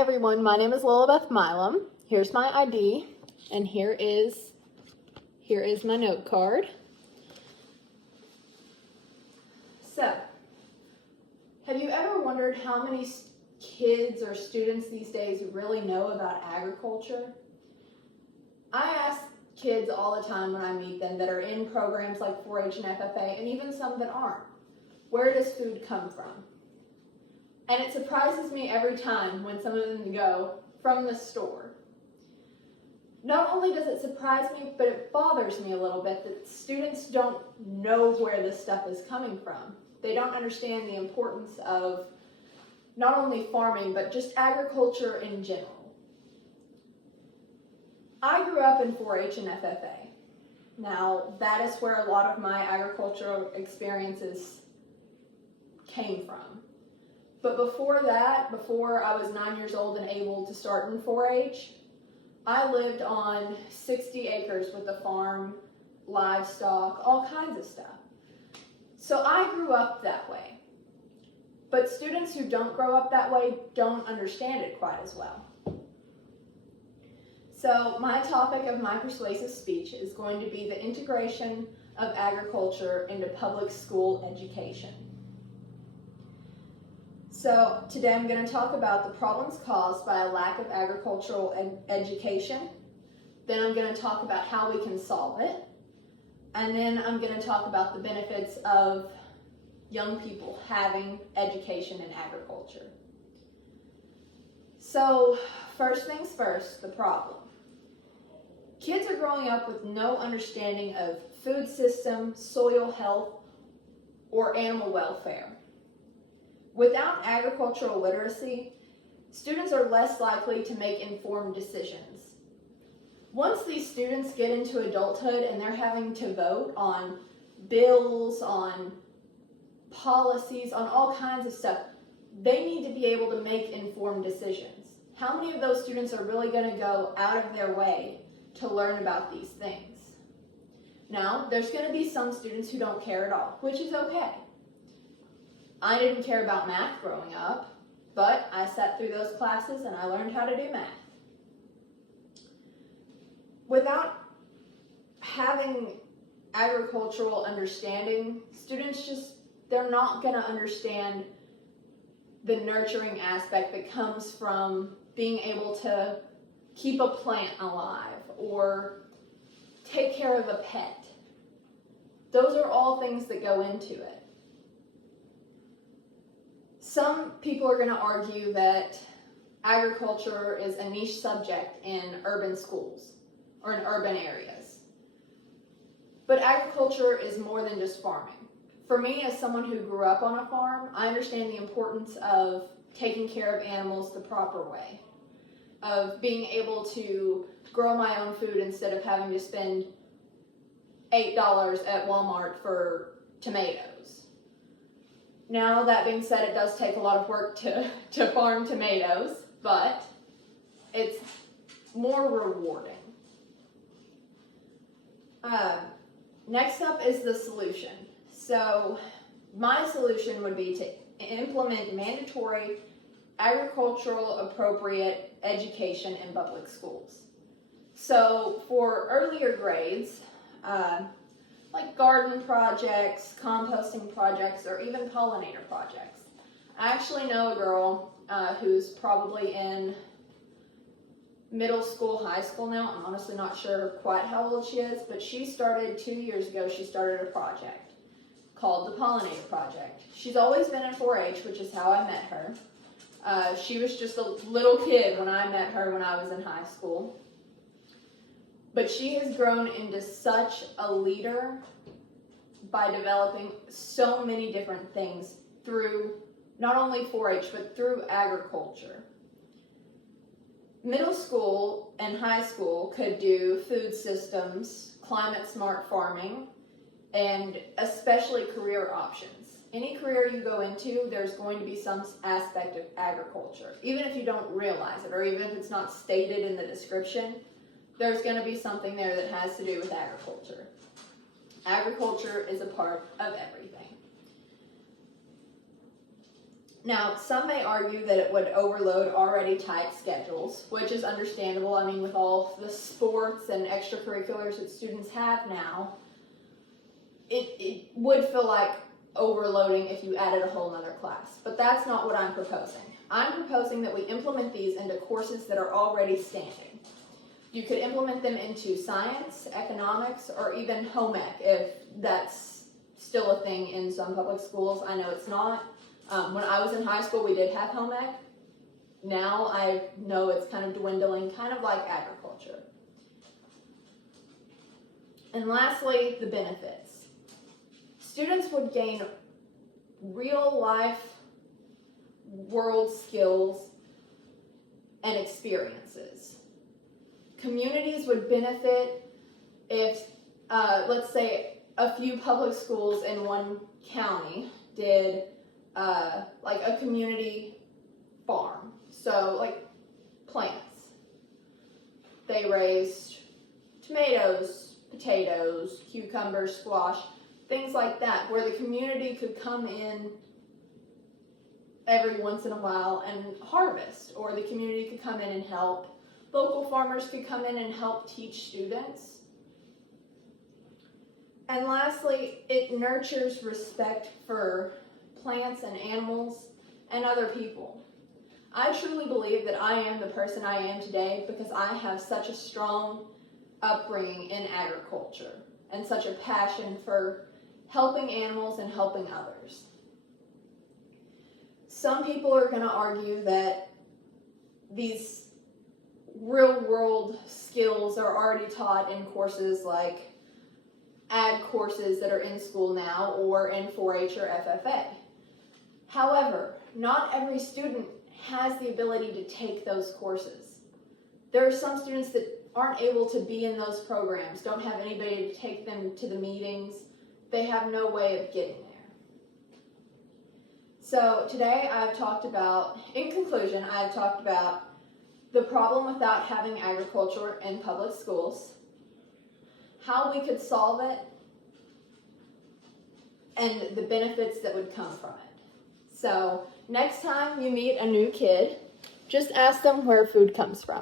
Everyone, my name is Lilibeth Milam. Here's my ID, and here is my note card. So, have you ever wondered how many kids or students these days really know about agriculture? I ask kids all the time when I meet them that are in programs like 4-H and FFA, and even some that aren't, where does food come from? And it surprises me every time when some of them go, from the store. Not only does it surprise me, but it bothers me a little bit that students don't know where this stuff is coming from. They don't understand the importance of not only farming, but just agriculture in general. I grew up in 4-H and FFA. Now, that is where a lot of my agricultural experiences came from. But before that, before I was 9 years old and able to start in 4-H, I lived on 60 acres with a farm, livestock, all kinds of stuff. So I grew up that way. But students who don't grow up that way don't understand it quite as well. So my topic of my persuasive speech is going to be the integration of agriculture into public school education. So today I'm going to talk about the problems caused by a lack of agricultural education. Then I'm going to talk about how we can solve it. And then I'm going to talk about the benefits of young people having education in agriculture. So first things first, the problem. Kids are growing up with no understanding of food system, soil health, or animal welfare. Without agricultural literacy, students are less likely to make informed decisions. Once these students get into adulthood and they're having to vote on bills, on policies, on all kinds of stuff, they need to be able to make informed decisions. How many of those students are really going to go out of their way to learn about these things? Now, there's going to be some students who don't care at all, which is okay. I didn't care about math growing up, but I sat through those classes and I learned how to do math. Without having agricultural understanding, students they're not going to understand the nurturing aspect that comes from being able to keep a plant alive or take care of a pet. Those are all things that go into it. Some people are going to argue that agriculture is a niche subject in urban schools or in urban areas. But agriculture is more than just farming. For me, as someone who grew up on a farm, I understand the importance of taking care of animals the proper way, of being able to grow my own food instead of having to spend $8 at Walmart for tomatoes. Now, that being said, it does take a lot of work to farm tomatoes, but it's more rewarding. Next up is the solution. So my solution would be to implement mandatory agricultural appropriate education in public schools. So for earlier grades, like garden projects, composting projects, or even pollinator projects. I actually know a girl who's probably in middle school, high school now. I'm honestly not sure quite how old she is, but she started 2 years ago, she started a project called the Pollinator Project. She's always been in 4-H, which is how I met her. She was just a little kid when I met her when I was in high school. But she has grown into such a leader by developing so many different things through not only 4-H, but through agriculture. Middle school and high school could do food systems, climate smart farming, and especially career options. Any career you go into, there's going to be some aspect of agriculture. Even if you don't realize it, or even if it's not stated in the description, there's going to be something there that has to do with agriculture. Agriculture is a part of everything. Now, some may argue that it would overload already tight schedules, which is understandable. I mean, with all the sports and extracurriculars that students have now, it would feel like overloading if you added a whole nother class. But that's not what I'm proposing. I'm proposing that we implement these into courses that are already standing. You could implement them into science, economics, or even home ec if that's still a thing in some public schools. I know it's not. When I was in high school, we did have home ec. Now I know it's kind of dwindling, kind of like agriculture. And lastly, the benefits. Students would gain real life world skills and experiences. Communities would benefit if, let's say, a few public schools in one county did like a community farm. So like plants. They raised tomatoes, potatoes, cucumbers, squash, things like that, where the community could come in every once in a while and harvest, or the community could come in and help. Local farmers could come in and help teach students. And lastly, it nurtures respect for plants and animals and other people. I truly believe that I am the person I am today because I have such a strong upbringing in agriculture and such a passion for helping animals and helping others. Some people are going to argue that these real world skills are already taught in courses like ag courses that are in school now or in 4-H or FFA. However, not every student has the ability to take those courses. There are some students that aren't able to be in those programs, don't have anybody to take them to the meetings. They have no way of getting there. So today I've talked about, in conclusion, I've talked about the problem without having agriculture in public schools, how we could solve it, and the benefits that would come from it. So next time you meet a new kid, just ask them where food comes from.